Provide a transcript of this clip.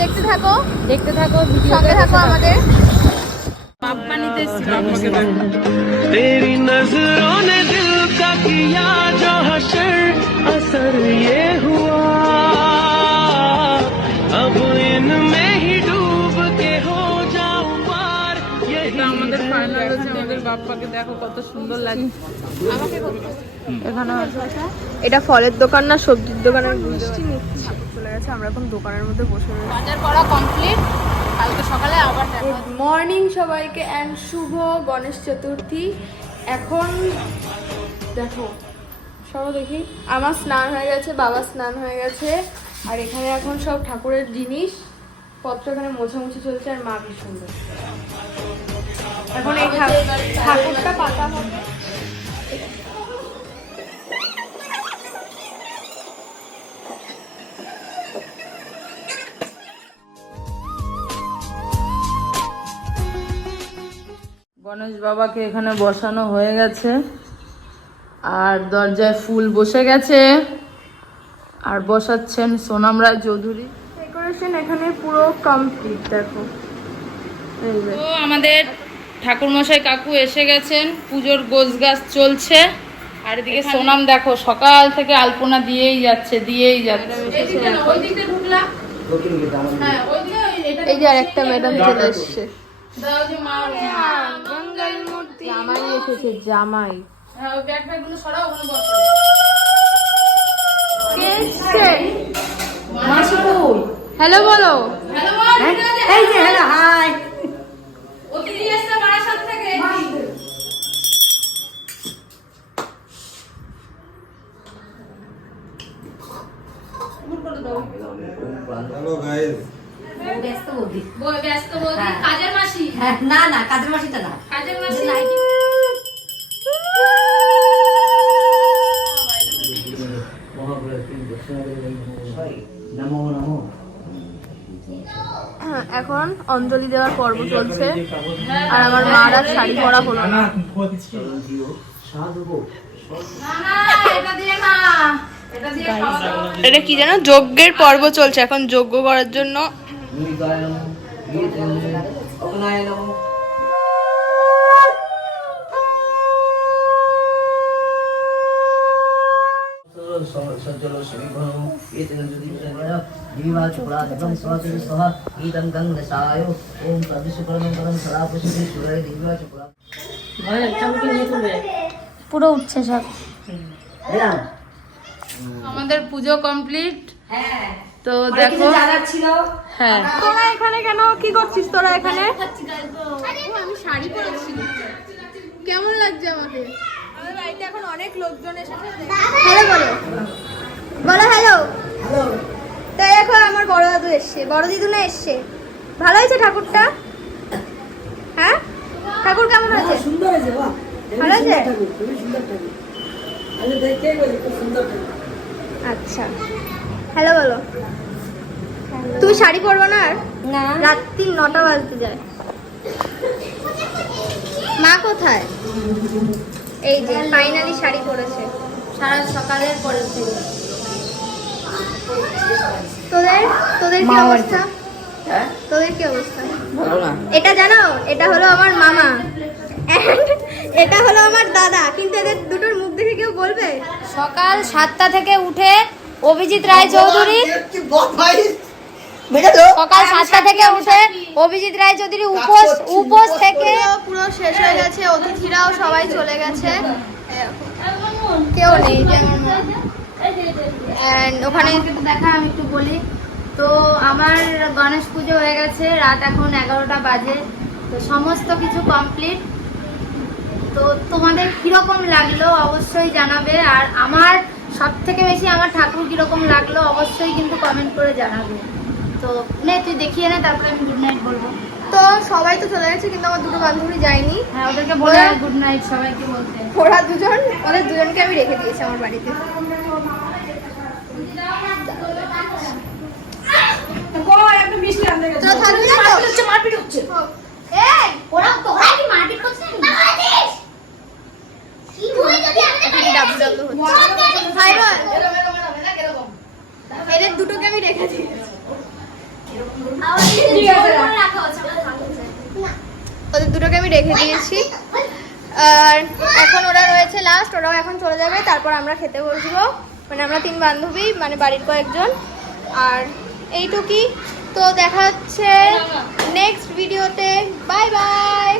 দেখতে থাকো সঙ্গে থাকো আমাদের। বাপ্পা নিতে এসেছি। तेरी नजरों ने दिल का किया जो हशर असर ये हुआ अब इनमें ही डूब के हो जाऊं पार এটা আমাদের ফাইনাল হচ্ছে। আমাদের বাপ্পাকে দেখো কত সুন্দর লাগছে। এখানে এটা ফলের দোকান না সবজির দোকানের মিষ্টি নিচ্ছি। চলে গেছে, আমরা এখন দোকানের মধ্যে বসে রয়েছি। বাজার করা কমপ্লিট। কালকে সকালে আবার গুড মর্নিং সবাইকে অ্যান্ড শুভ গণেশ চতুর্থী। এখন দেখো সব দেখি, আমার স্নান হয়ে গেছে, বাবার স্নান হয়ে গেছে, আর এখানে এখন সব ঠাকুরের জিনিস পত্র এখানে মোছামুছি চলছে। আর মা কি সুন্দর এখন এই ঠাকুরটা পাতা হবে। গণেশ বাবাকে এখানে বসানো হয়ে গেছে, আর দরজায় ফুল বসে গেছে, আর বসাচ্ছেন সোনাম রায় চৌধুরী। ডেকোরেশন এখানে পুরো কমপ্লিট দেখো। এই যে তো আমাদের ঠাকুরমশাই কাকু এসে গেছেন, পুজোর গোছগাছ চলছে। আর এদিকে সোনাম দেখো সকাল থেকে আলপনা দিয়েই যাচ্ছে। এই যে আরেকটা ম্যাডাম চলে এসছে। গঙ্গাল মূর্তি জামাই এসেছে, জামাই হ্যালো বলো। এই যে হ্যালো হাই হ্যালো গাইস, ব্যস্ত বৌদি কাজের মাসি। হ্যাঁ না না কাজের মাসিটা না কাজের মাসি নমো নমো। এখন অঞ্জলি দেওয়ার পর্ব চলছে, আর আমার মার আর শাড়ি পরা হলো না। এটা কি জানো, যজ্ঞের পর্ব চলছে এখন, যজ্ঞ করার জন্য। পুরো উঠছে সব। আমাদের পুজো কমপ্লিট। তো দেখো হ্যাঁ, তোরা এখানে কেন, কি করছিস তোরা এখানে? আমি শাড়ি পরেছি, কেমন লাগছে আমাকে? আমাদের বাড়িতে এখন অনেক লোকজন এসেছে। হ্যালো বলো, বলো হ্যালো। তো দেখো আমার বড় দাদু এসছে, বড় দিদুনা এসছে। ভালো হয়েছে ঠাকুরটা? হ্যাঁ ঠাকুর কেমন হয়েছে? সুন্দর হয়েছে, বাহ ভালো হয়েছে? খুবই সুন্দর ঠাকুর। আমি দেখতে গেছি, খুব সুন্দর ঠাকুর। আচ্ছা হ্যালো বলো। তুমি শাড়ি পরবে না? আর না, রাত্রি 9টা বাজতে যায়। মা কোথায়? এই যে ফাইনালি শাড়ি পরেছে, সারা সকালের পরেছে। তোদের কি অবস্থা? তোদের কি অবস্থা? এটা জানো, এটা হলো আমার মামা, and এটা হলো আমার দাদা। কিন্তু এদের দুটোর মুখ দেখে কেউ বলবে? সকাল 7টা থেকে উঠে অভিজিৎ রায় চৌধুরী সকাল 7টা থেকে উঠে অভিজিৎ রায় চৌধুরী উপোস থেকে পুরো শেষ হয়ে গেছে, অতিথিরাও সবাই চলে গেছে, কেউ নেই। And ওখানে দেখা আমি একটু বলি তো, আমার গণেশ পুজো হয়ে গেছে, রাত এখন 11টা বাজে। তো সমস্ত কিছু কমপ্লিট। তো তোমাদের কিরকম লাগলো অবশ্যই জানাবে, আর আমার সব থেকে বেশি আমার ঠাকুর কিরকম লাগলো অবশ্যই কিন্তু কমেন্ট করে জানাবে। তো নে তুই দেখিয়ে নে, তারপরে আমি গুড নাইট বলবো। তো সবাই তো চলে গেছে, কিন্তু আমার দুটো বান্ধবী যায়নি। হ্যাঁ ওদেরকে বলে গুড নাইট সবাইকে বলতে। ওদের দুজনকে আমি রেখে দিয়েছি আমার বাড়িতে। মারপিট হচ্ছে। ওরা কি মারপিট করছে? এদের দুটোকে আমি রেখে দিয়েছি। ওদের দুটোকে আমি রেখে দিয়েছি, আর এখন ওরা রয়েছে লাস্ট, ওরাও এখন চলে যাবে, তারপর আমরা খেতে বসবো, মানে আমরা 3 বান্ধবী, মানে বাড়ির কয়েকজন। আর এইটুকুই, তো দেখা হচ্ছে নেক্সট ভিডিওতে। Bye bye.